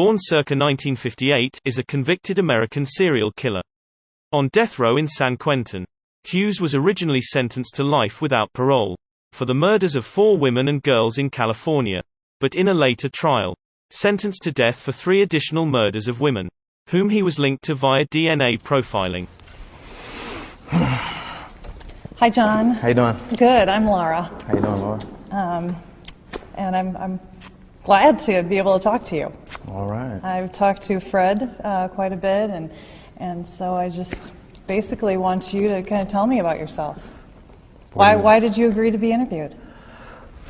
born circa 1958, is a convicted American serial killer. On death row in San Quentin, Hughes was originally sentenced to life without parole for the murders of 4 women and girls in California, but in a later trial, sentenced to death for 3 additional murders of women, whom he was linked to via DNA profiling. Hi, John. How you doing? Good. I'm Laura. How you doing, Laura? And I'm glad to be able to talk to you. All right. I've talked to Fred quite a bit, and so I just basically want you to kind of tell me about yourself. Why did you agree to be interviewed?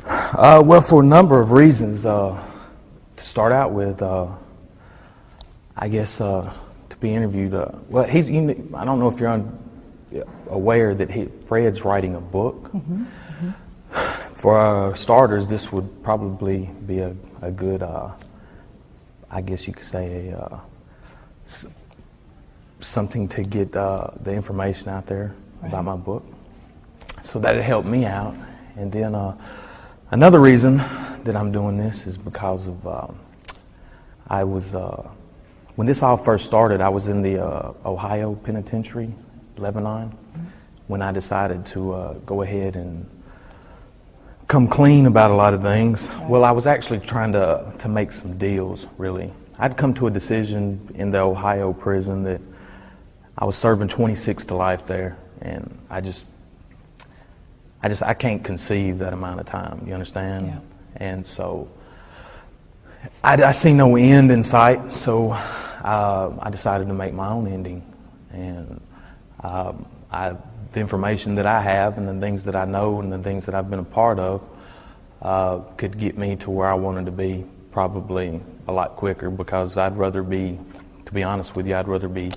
Well, for a number of reasons. To start out with, I guess to be interviewed. Well, I don't know if you're aware that Fred's writing a book. Mm-hmm. Mm-hmm. For starters, this would probably be a good, I guess you could say, something to get the information out there about my book. So that'd help me out. And then another reason that I'm doing this is because of I was, when this all first started, I was in the Ohio Penitentiary, Lebanon, when I decided to go ahead and come clean about a lot of things. Well, I was actually trying to make some deals, really. I'd come to a decision in the Ohio prison that I was serving 26 to life there, and I can't conceive that amount of time, you understand? Yeah. And so I see no end in sight, so I decided to make my own ending. And the information that I have and the things that I know and the things that I've been a part of could get me to where I wanted to be probably a lot quicker, because I'd rather be, to be honest with you, I'd rather be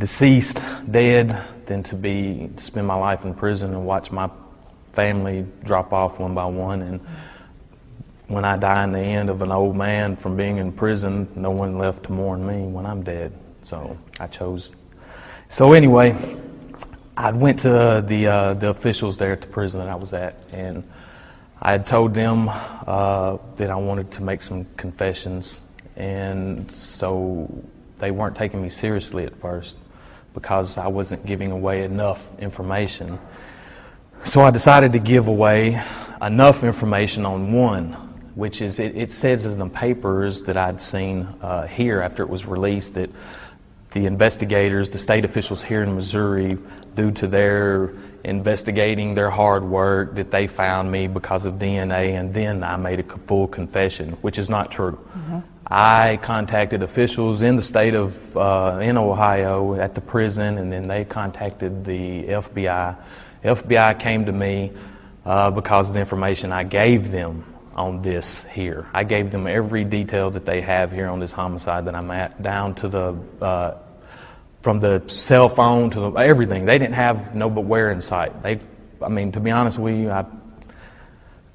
deceased, dead, than to spend my life in prison and watch my family drop off one by one. And when I die in the end of an old man from being in prison, no one left to mourn me when I'm dead. So I chose. So anyway, I went to the officials there at the prison that I was at, and I had told them that I wanted to make some confessions, and so they weren't taking me seriously at first because I wasn't giving away enough information. So I decided to give away enough information on one, which is, it says in the papers that I'd seen here after it was released that the investigators, the state officials here in Missouri, due to their investigating, their hard work, that they found me because of DNA, and then I made a full confession, which is not true. Mm-hmm. I contacted officials in the state of, in Ohio at the prison, and then they contacted the FBI. FBI came to me because of the information I gave them on this here. I gave them every detail that they have here on this homicide that I'm at, down to the, from the cell phone to the, everything. They didn't have no but where in sight. I mean, to be honest with you,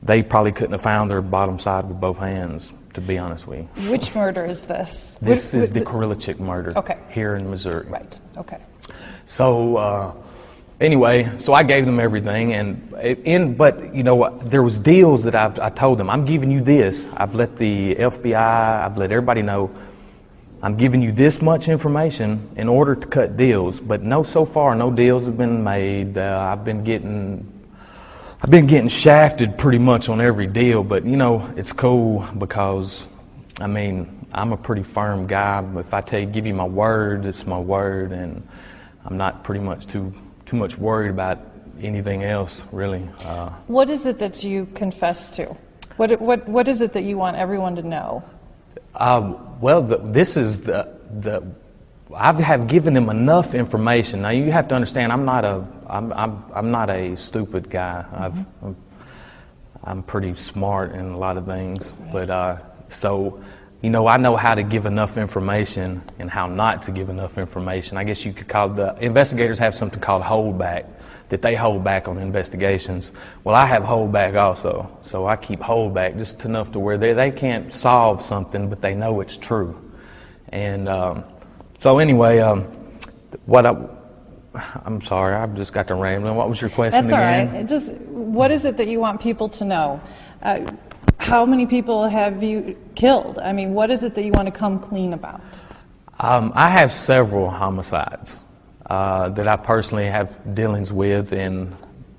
they probably couldn't have found their bottom side with both hands, to be honest with you. Which murder is this? This is the Korilichik murder here in Missouri. Right, okay. So, anyway, so I gave them everything, but you know, there was deals that I told them, I'm giving you this. I've let the FBI, I've let everybody know, I'm giving you this much information in order to cut deals. But so far, no deals have been made. I've been getting shafted pretty much on every deal. But you know, it's cool because, I mean, I'm a pretty firm guy. If I give you my word, it's my word, and I'm not pretty much too much worried about anything else, really. What is it that you confess to? What is it that you want everyone to know? Well, this is I have given them enough information. Now you have to understand, I'm not a stupid guy. Mm-hmm. I'm pretty smart in a lot of things, right. But so. You know, I know how to give enough information and how not to give enough information. I guess you could call the investigators have something called holdback, that they hold back on investigations. Well, I have holdback also, so I keep holdback just enough to where they can't solve something, but they know it's true. And so anyway, I'm sorry, I've just got to rambling. What was your question again? That's all right. Just what is it that you want people to know? how many people have you killed? I mean, what is it that you want to come clean about? I have several homicides that I personally have dealings with, and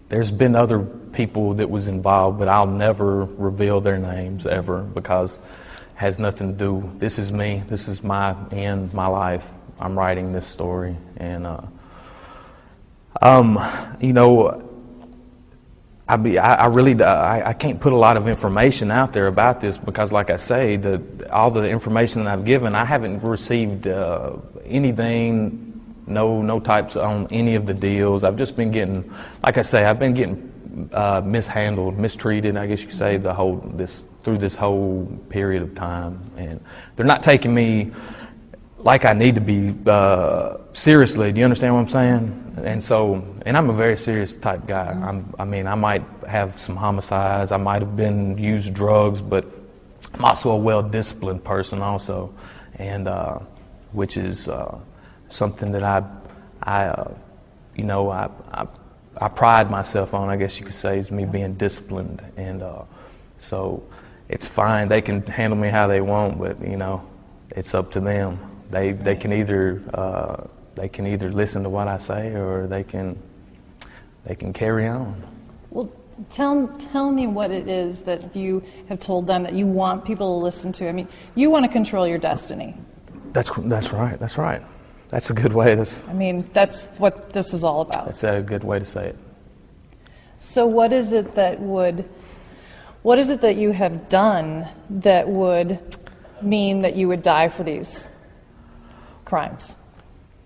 there's been other people that was involved, but I'll never reveal their names ever because it has nothing to do. This is me. This is my end, my life. I'm writing this story, and you know, I can't put a lot of information out there about this because, like I say, all the information that I've given, I haven't received anything. No types on any of the deals. I've just been getting, like I say, I've been getting mishandled, mistreated, I guess you could say, through this whole period of time, and they're not taking me like I need to be seriously. Do you understand what I'm saying? And I'm a very serious type guy. I mean, I might have some homicides. I might have been used drugs, but I'm also a well-disciplined person also, and which is something that I pride myself on, I guess you could say, is me being disciplined. And so it's fine. They can handle me how they want, but you know, it's up to them. They can either listen to what I say, or they can carry on. Well, tell me what it is that you have told them that you want people to listen to. I mean, you want to control your destiny. That's right. That's right. That's a good way to. I mean, that's what this is all about. That's a good way to say it. So what is it that you have done that would mean that you would die for these crimes?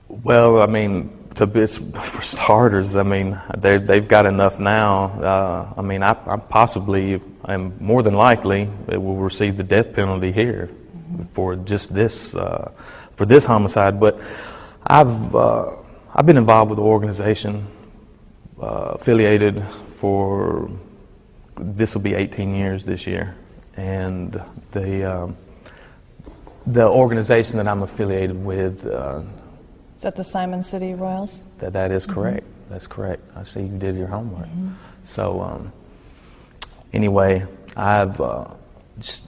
Well, I mean, for starters, I mean, they've got enough now. I mean, I possibly, am more than likely, will receive the death penalty here for just this. For this homicide, but I've been involved with the organization, affiliated for, this will be 18 years this year, and the organization that I'm affiliated with. Is that the Simon City Royals? That is correct. Mm-hmm. That's correct. I see you did your homework. Mm-hmm. So anyway, I've just.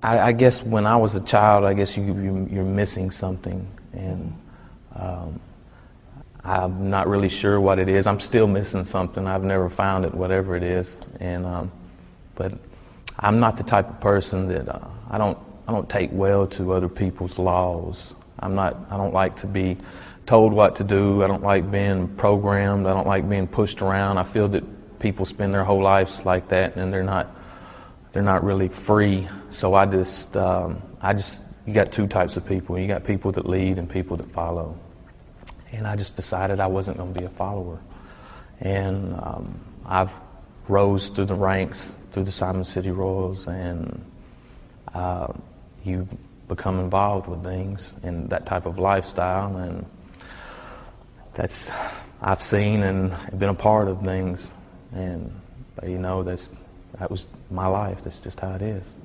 I guess when I was a child, I guess you're missing something, and I'm not really sure what it is. I'm still missing something. I've never found it, whatever it is. And but I'm not the type of person that I don't take well to other people's laws. I don't like to be told what to do. I don't like being programmed. I don't like being pushed around. I feel that people spend their whole lives like that, and they're not really free. So you got two types of people. You got people that lead and people that follow. And I just decided I wasn't going to be a follower. And I've rose through the ranks, through the Simon City Royals, and you become involved with things and that type of lifestyle. And I've seen and been a part of things. And, you know, that was my life. That's just how it is.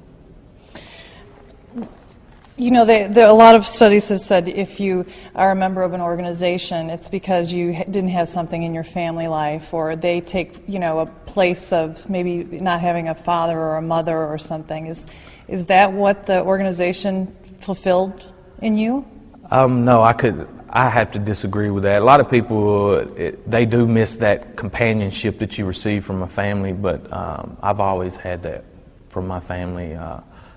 You know, a lot of studies have said if you are a member of an organization, it's because you didn't have something in your family life, or they take, you know, a place of maybe not having a father or a mother or something. Is that what the organization fulfilled in you? No, I have to disagree with that. A lot of people, they do miss that companionship that you receive from a family, but I've always had that from my family.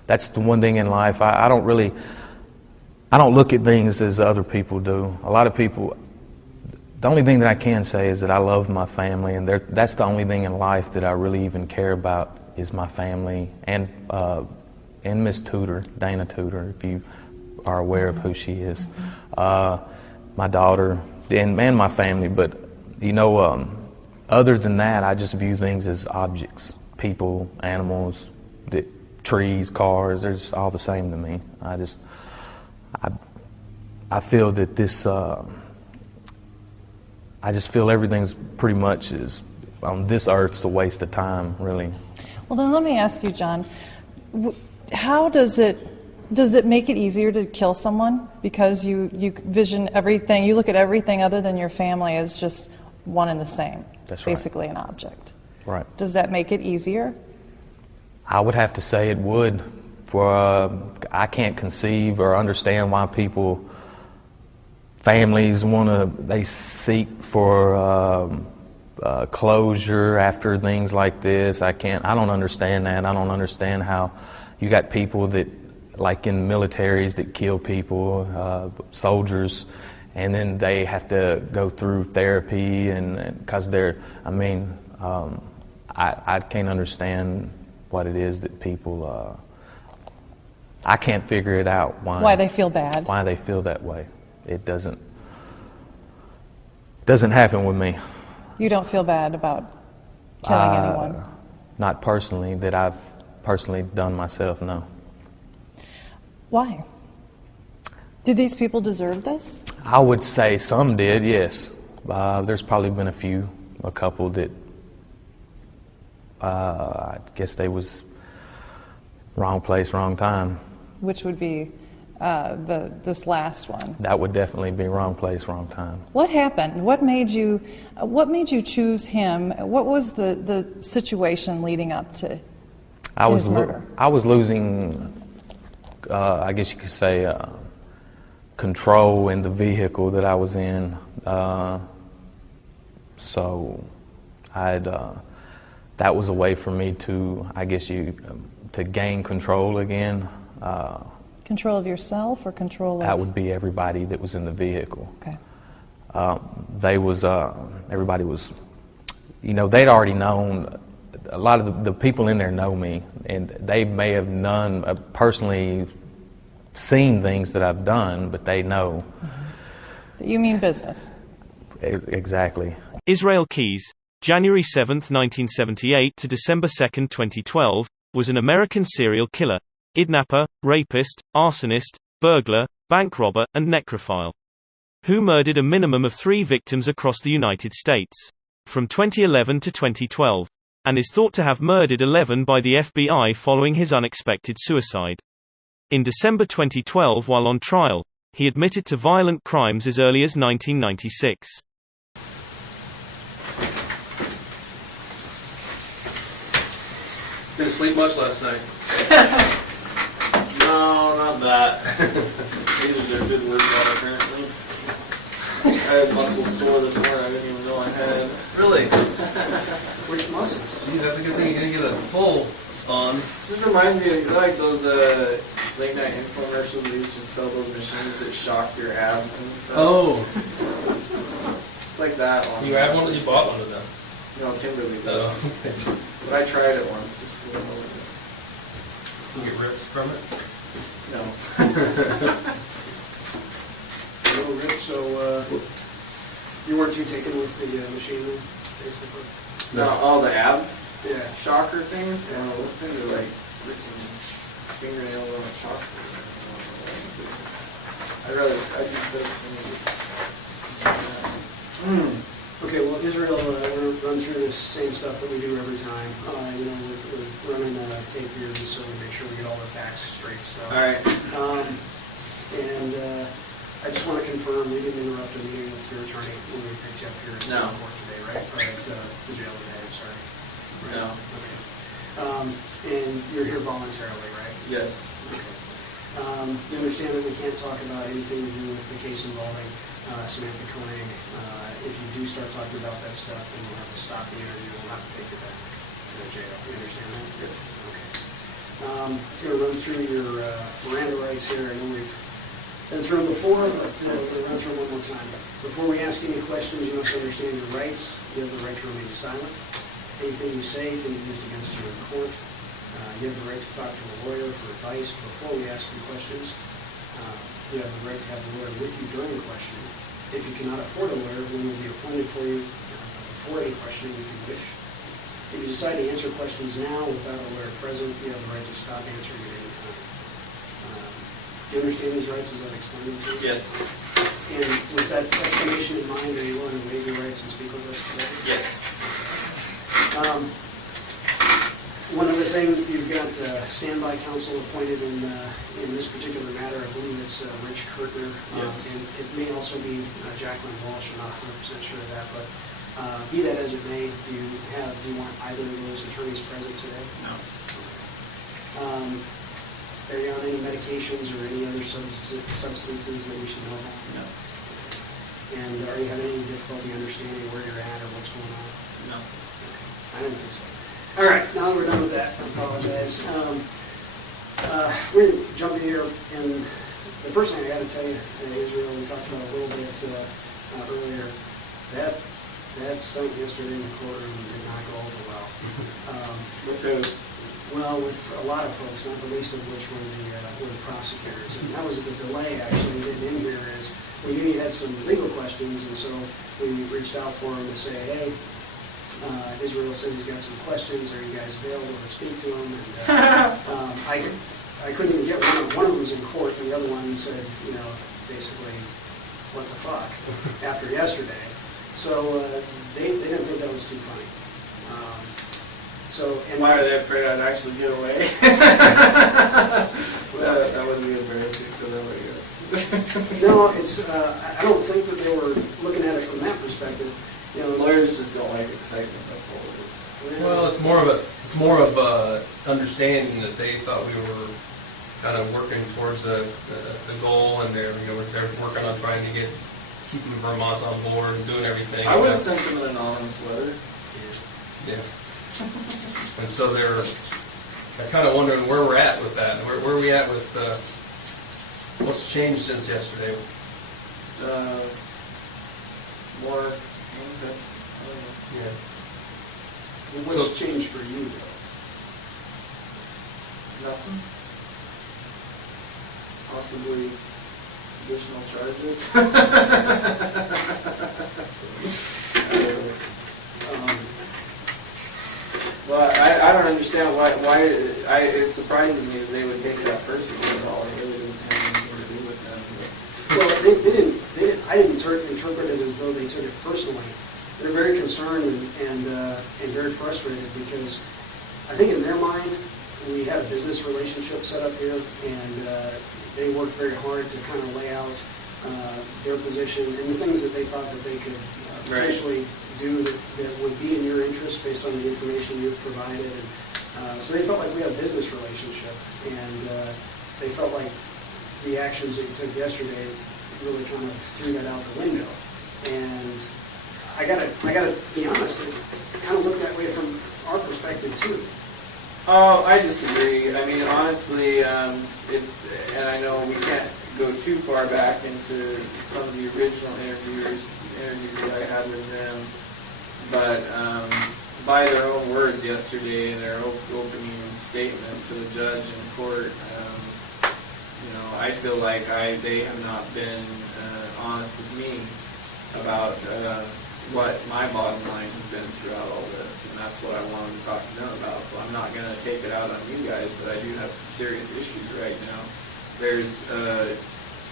That's the one thing in life. I don't look at things as other people do. A lot of people, the only thing that I can say is that I love my family, and that's the only thing in life that I really even care about is my family and Miss Tudor, Dana Tudor, if you are aware of who she is. My daughter and my family, but you know, other than that, I just view things as objects, people, animals, trees, cars. They're just all the same to me. I feel that this. I just feel everything's pretty much is on this earth's a waste of time, really. Well, then let me ask you, John. How does it make it easier to kill someone because you vision everything, you look at everything other than your family as just one and the same? That's right. Basically an object. Right. Does that make it easier? I would have to say it would. I can't conceive or understand why families they seek for closure after things like this. I don't understand that. I don't understand how you got people that, like in militaries, that kill people, soldiers, and then they have to go through therapy and because I can't understand what it is that people, I can't figure it out why they feel bad. Why they feel that way. It doesn't happen with me. You don't feel bad about killing anyone? Not personally, that I've personally done myself, no. Why? Did these people deserve this? I would say some did, yes. There's probably been a couple that I guess they was wrong place, wrong time. Which would be this last one. That would definitely be wrong place, wrong time. What happened? What made you choose him? What was the situation leading up to his murder? I was losing, I guess you could say, control in the vehicle that I was in. So that was a way for me to, I guess to gain control again. Control of yourself or control of... That would be everybody that was in the vehicle. Okay. Everybody was, they'd already known, a lot of the people in there know me, and they may have personally seen things that I've done, but they know. Mm-hmm. You mean business? Exactly. Israel Keyes, January 7, 1978 to December 2, 2012, was an American serial killer, kidnapper, rapist, arsonist, burglar, bank robber, and necrophile, who murdered a minimum of 3 victims across the United States from 2011 to 2012, and is thought to have murdered 11 by the FBI following his unexpected suicide. In December 2012, while on trial, he admitted to violent crimes as early as 1996. Didn't sleep much last night. No, not that. These are good workout, apparently. I had muscles sore this morning I didn't even know I had. Really? Which muscles? Geez, that's a good thing you're going to get a full on. Just reminds me of like those late night infomercials that used to sell those machines that shock your abs and stuff. Oh. It's like that one. You had one? You bought one of them? No, Kimberly did. Oh, okay. But I tried it once just to feel over it. You get ripped from it? No. No, Rich, so you weren't too taken with the machine then, basically? No, all the ab Yeah. shocker things? Yeah, those things are like freaking fingernails on a chalkboard. I'd be sick of some of these. Okay, well, Israel, we're going to run through the same stuff that we do every time. We're running tape here just so we make sure we get all the facts straight. So. All right. I just want to confirm we didn't interrupt a meeting with your attorney when we picked you up here at court today, right? Or at the jail today, I'm sorry. Right? No. Okay. And you're here voluntarily, right? Yes. Okay. You understand that we can't talk about anything to do with the case involving Samantha Koenig. If you do start talking about that stuff, then we'll have to stop the interview. We'll have to take you back to the jail. You understand that? Yes. Okay. I'm going to run through your Miranda rights here. I know we've been through them before, but we'll run through them one more time. Before we ask any questions, you must understand your rights. You have the right to remain silent. Anything you say can be used against you in court. You have the right to talk to a lawyer for advice before we ask you questions. You have the right to have a lawyer with you during the question. If you cannot afford a lawyer, one will be appointed for you before any question if you wish. If you decide to answer questions now without a lawyer present, you have the right to stop answering at any time. Do you understand these rights as I've explained them to you? Yes. And with that explanation in mind, are you willing to waive your rights and speak with us today? Yes. One other thing, you've got standby counsel appointed in this particular matter. I believe it's Rich Kurtner. Yes. And it may also be Jacqueline Walsh. I'm not 100% sure of that, but be that as it may, do you want either of those attorneys present today? No. Are you on any medications or any other substances that we should know about? No. And are you having any difficulty understanding where you're at or what's going on? No. I didn't think so. All right, now that we're done with that, I apologize. We're going to jump in here, and the first thing I got to tell you, Israel, we talked about a little bit earlier, that stunt yesterday in the courtroom did not go over well. With who? Well, with a lot of folks, not the least of which were the prosecutors. And that was the delay, actually, getting in here is we knew you had some legal questions, and so we reached out for him to say, hey, Israel says he's got some questions. Are you guys available to speak to him? And I couldn't even get one. One of them was in court, and the other one said, basically, what the fuck, after yesterday. So they didn't think that was too funny. And why are they afraid I'd actually get away? That would be embarrassing for them, I guess. No, it's. I don't think that they were looking at it from that perspective. Lawyers just don't like excitement. That's all it is. Well, it's more of a understanding that they thought we were kind of working towards the goal, and they're working on trying to keeping Vermont on board and doing everything. I would have sent them an anonymous letter. Yeah. And so they're kind of wondering where we're at with that. Where are we at with what's changed since yesterday? More handcuffs. Yeah. What's changed for you, though? Nothing. Possibly additional charges. Well, I don't understand why it surprises me that they would take that personally at all. It really didn't have anything to do with them. Well, they didn't. I didn't interpret it as though they took it personally. They're very concerned and very frustrated because I think in their mind we had a business relationship set up here, and they worked very hard to kind of lay out their position and the things that they thought that they could potentially do that would be in your interest based on the information you've provided. And so they felt like we had a business relationship, and they felt like the actions that you took yesterday really kind of threw that out the window. And I gotta be honest, it kind of looked that way from our perspective too. Oh, I disagree. I mean, honestly, and I know we can't go too far back into some of the original interviews that I had with them, but by their own words yesterday in their opening statement to the judge in court, I feel like they have not been honest with me about what my bottom line has been throughout all this, and that's what I wanted to talk to them about. So I'm not going to take it out on you guys, but I do have some serious issues right now. There's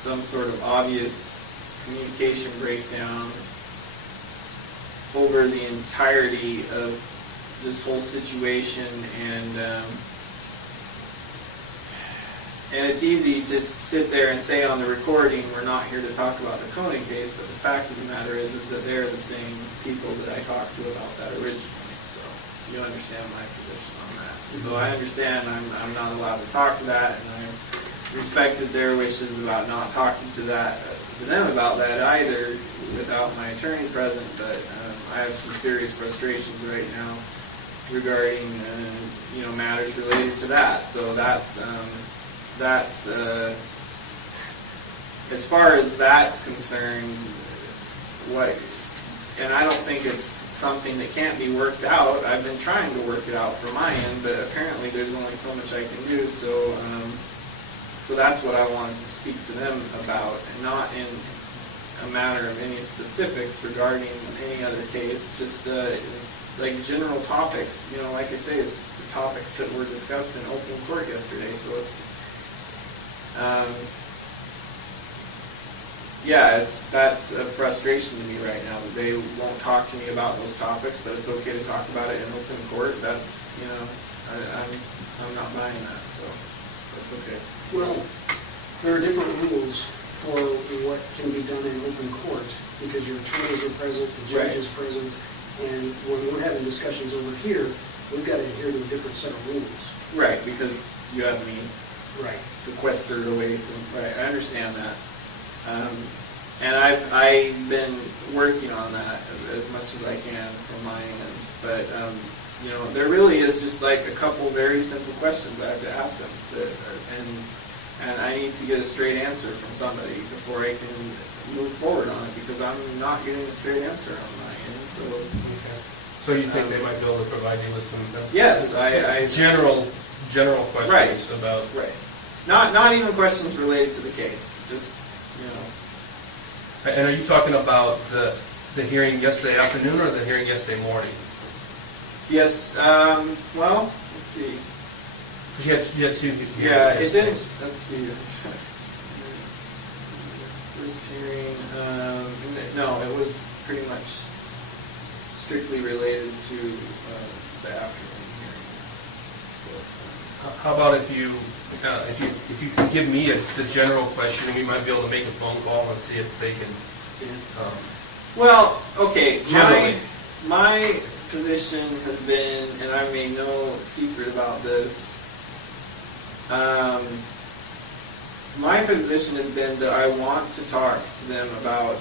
some sort of obvious communication breakdown over the entirety of this whole situation, and it's easy to sit there and say on the recording, we're not here to talk about the Koenig case, but the fact of the matter is that they're the same people that I talked to about that originally. So you understand my position on that. So I understand I'm not allowed to talk to that, and I respected their wishes about not talking to them about that either without my attorney present, but I have some serious frustrations right now regarding matters related to that. So that's as far as that's concerned, and I don't think it's something that can't be worked out. I've been trying to work it out from my end, but apparently there's only so much I can do. So that's what I wanted to speak to them about, and not in a matter of any specifics regarding any other case, just like general topics. Like I say, it's the topics that were discussed in open court yesterday. So it's that's a frustration to me right now that they won't talk to me about those topics, but it's okay to talk about it in open court. That's I'm not buying that, so that's okay. Well, there are different rules for what can be done in open court because your attorneys are present, the judge is present, and when we're having discussions over here, we've got to adhere to a different set of rules. Right, because you have me Right. sequestered away from, right, I understand that. And I've been working on that as much as I can from my end. But, you know, there really is just like a couple very simple questions I have to ask them. And I need to get a straight answer from somebody before I can move forward on it, because I'm not getting a straight answer on my end. So, Okay. So you think they might be able to provide you with some yes, I general questions Right. about? Right. Not even questions related to the case, just, you know. And are you talking about the hearing yesterday afternoon or the hearing yesterday morning? Yes, well, let's see. 'Cause you had two. Yeah, it didn't, let's see. First hearing, no, it was pretty much strictly related to the afternoon hearing. How about if you can give me the general question, we might be able to make a phone call and see if they can. Well, okay, Generally. my position has been, and I made no secret about this, my position has been that I want to talk to them about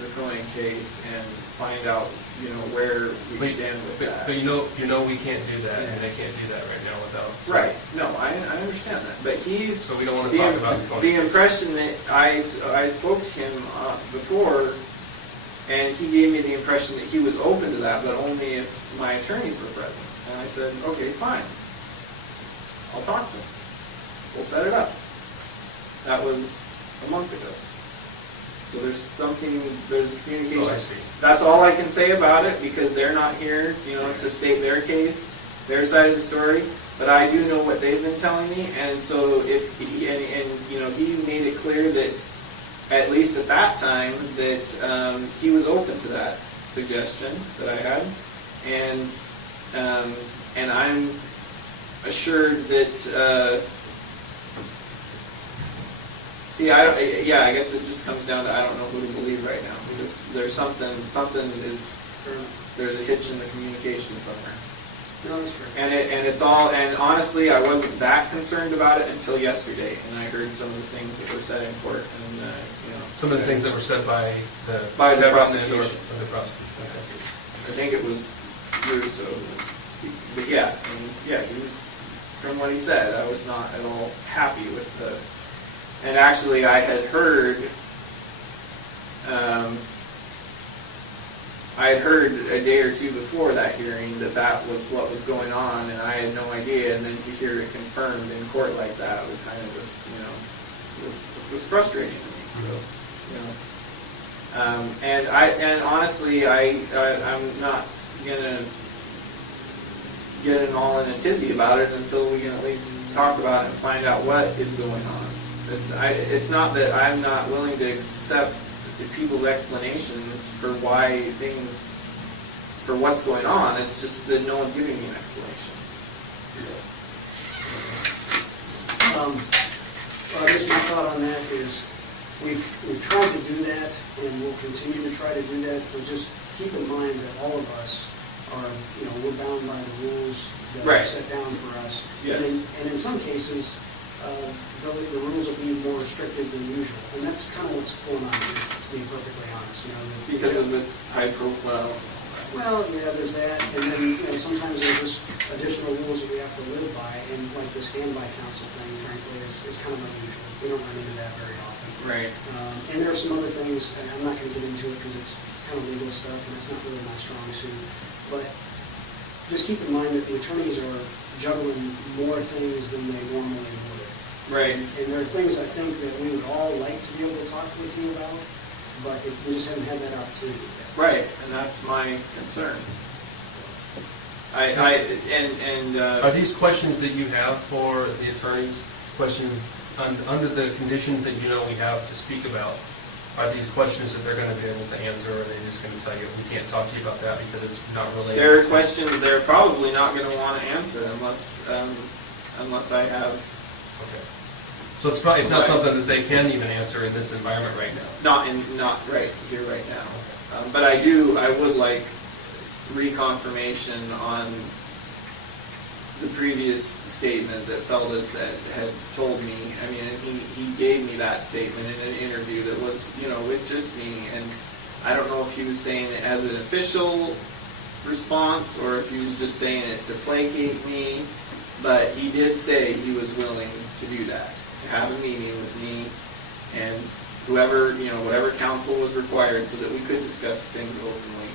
the Cohen case and find out, you know, where we stand with that. But you know we can't do that, and they can't do that right now without. Right, no, I understand that, but he's... So we don't want to talk about the Cohen The case. impression that I spoke to him before, and he gave me the impression that he was open to that, but only if my attorneys were present. And I said, okay, fine. I'll talk to him. We'll set it up. That was a month ago. So there's communication. Oh, I see. That's all I can say about it, because they're not here, you know, to state their case, their side of the story. But I do know what they've been telling me, and so if he, and you know, he made it clear that, at least at that time, that he was open to that suggestion that I had, and I'm assured that. See, I guess it just comes down to I don't know who to believe right now, because there's there's a hitch in the communication somewhere. No, that's fair. And honestly, I wasn't that concerned about it until yesterday, and I heard some of the things that were said in court, and you know. Some of the things that were said by the prosecution. Or the prosecution. Okay. I think it was Hughes, but yeah, I mean, yeah, he was, from what he said, I was not at all happy with the. And actually, I had heard a day or two before that hearing that was what was going on, and I had no idea. And then to hear it confirmed in court like that was kind of just, you know, was frustrating to me. So, you know, and honestly, I'm not gonna get all in a tizzy about it until we can at least talk about it and find out what is going on. It's not that I'm not willing to accept people's explanations for what's going on. It's just that no one's giving me an explanation. Well, I guess my thought on that is we've tried to do that, and we'll continue to try to do that, but just keep in mind that all of us are, you know, we're bound by the rules that are Right. set down for us. Yes. And in some cases, the rules will be more restrictive than usual, and that's kind of what's going on here, to be perfectly honest. You know, Because of its high profile. well, yeah, there's that, and then, you know, sometimes there's just additional rules that we have to live by, and like the standby counsel thing, frankly, is kind of unusual. We don't run into that very often. Right. And there are some other things, and I'm not going to get into it because it's kind of legal stuff, and it's not really my strong suit, but just keep in mind that the attorneys are juggling more things than they normally would. Right. And there are things I think that we would all like to be able to talk with you about, but we just haven't had that opportunity yet. Right, and that's my concern. Are these questions that you have for the attorneys, questions under the conditions that you know we have to speak about? Are these questions that they're going to be able to answer, or are they just going to tell you, we can't talk to you about that because it's not related? There are questions they're probably not going to want to answer unless I have. Okay. So it's not something that they can even answer in this environment right now? Not right here, right now. But I would like reconfirmation on the previous statement that Feldes had told me. I mean, and he gave me that statement in an interview that was, with just me. And I don't know if he was saying it as an official response or if he was just saying it to placate me. But he did say he was willing to do that, to have a meeting with me and whoever, whatever counsel was required so that we could discuss things openly.